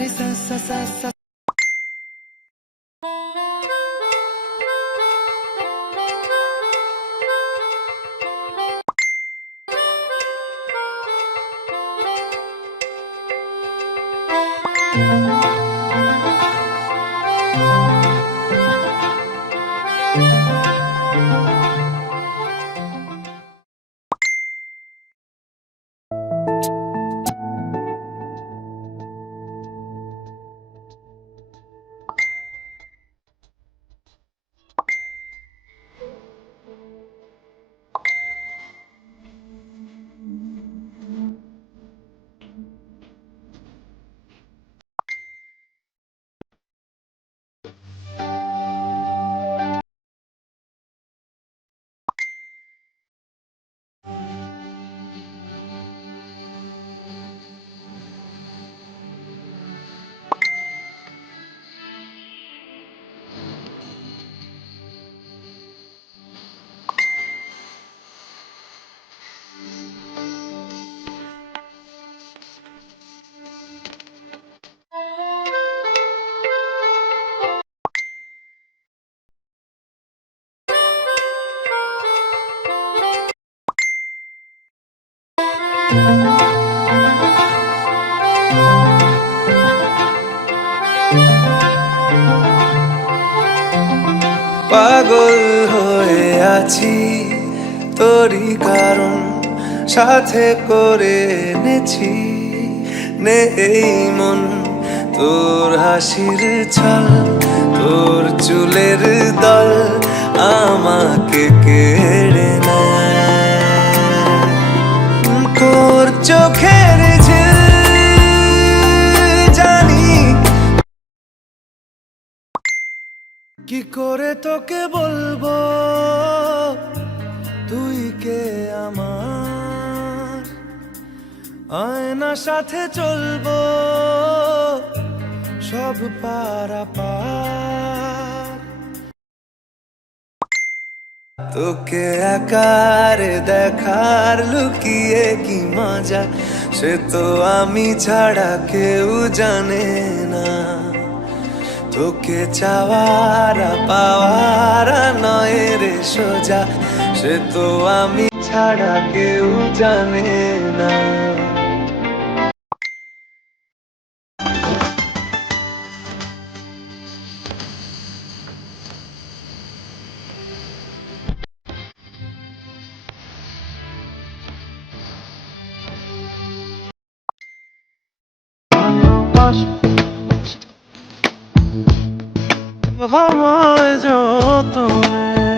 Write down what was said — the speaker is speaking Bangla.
Sari sa sa sa sa পাগল হয়ে আছি, তোরই কারণ সাথে করে এনেছি। নে এই মন, তোর হাসির ছল, তোর চুলের দল আমাকে কেড়ে নেয়। চোখের জানি। কি করে তোকে বলব? তুই কে আমার? আয়না সাথে চলবো। সব পারা পার তোকে একার দেখার, লুকিয়ে কি মজা? সে তো আমি ছাড়া কেউ জানে না। তোকে চাওয়ার, পাওয়ার নয় রে সোজা। সে তো আমি ছাড়া কেউ জানে না। ভালোবাসা যতনে